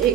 1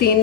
3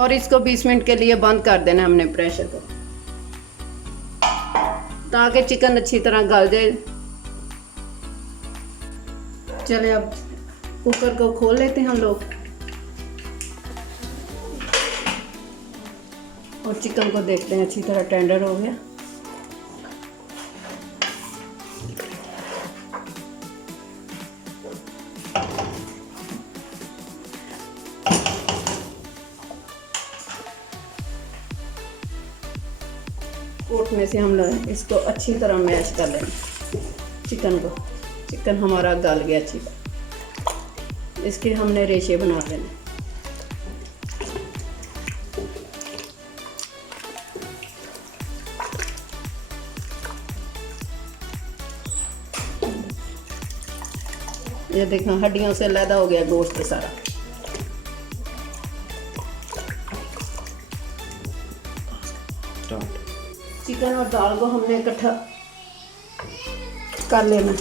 और इसको 20 मिनट के लिए बंद कर देना हमने प्रेशर को, ताकि चिकन अच्छी तरह गल जाए। चले अब कुकर को खोल लेते हैं हम लोग और चिकन को देखते हैं अच्छी तरह टेंडर हो गया। कोट में से हम लोग इसको अच्छी तरह मैश कर लेंगे चिकन को। चिकन हमारा गल गया अच्छी तरह, इसके हमने रेशे बना देने। ये देखो हड्डियों से लैदा हो गया गोश्त सारा। चिकन और दाल को हमने इकट्ठा कर लेना।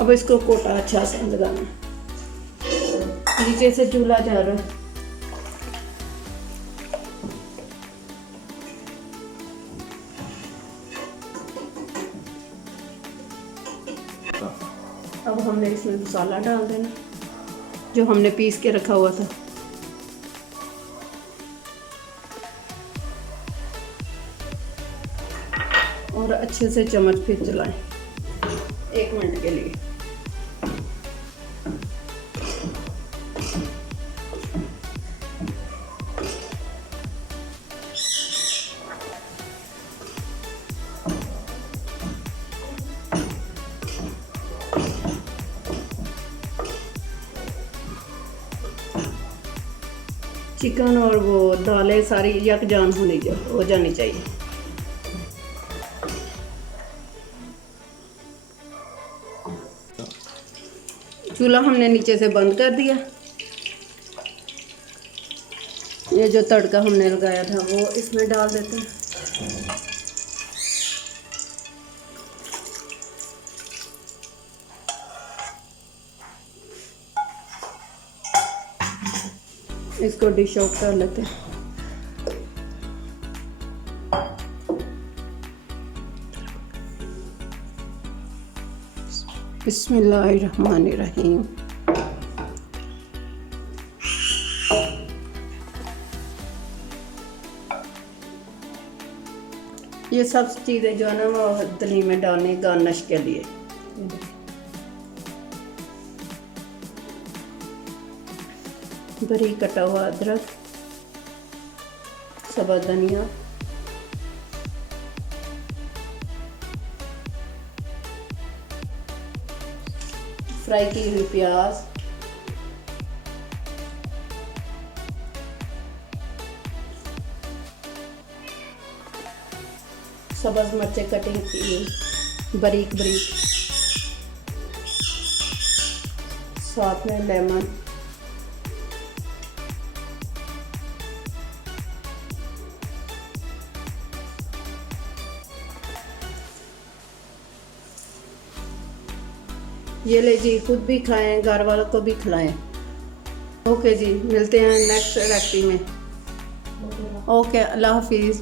अब इसको कोटा अच्छा से लगाना। नीचे से चूल्हा जा रहा है। अब हमने इसमें मसाला डाल देना जो हमने पीस के रखा हुआ था। और अच्छे से चम्मच फिर चलाएं 1 मिनट के लिए। चिकन और वो दालें सारी यकजान हो जानी चाहिए। चूल्हा हमने नीचे से बंद कर दिया। ये जो तड़का हमने लगाया था वो इसमें डाल देते हैं। इसको डिश आउट कर लेते हैं। बिस्मिल्लाहिर्रहमानिर्रहीम। ये सब चीज़ें जो है ना वो दही में डालने गार्निश के लिए। बारीक कटा हुआ अदरक, सब्ज़ धनिया, फ्राई की हुई प्याज, सब्ज़ मिर्चें कटिंग की बारीक बारीक, साथ में लेमन, ये ले जी, खुद भी खाएं, घर वालों को भी खिलाएं। ओके जी, मिलते हैं नेक्स्ट रेसिपी में। ओके, अल्लाह हाफिज़।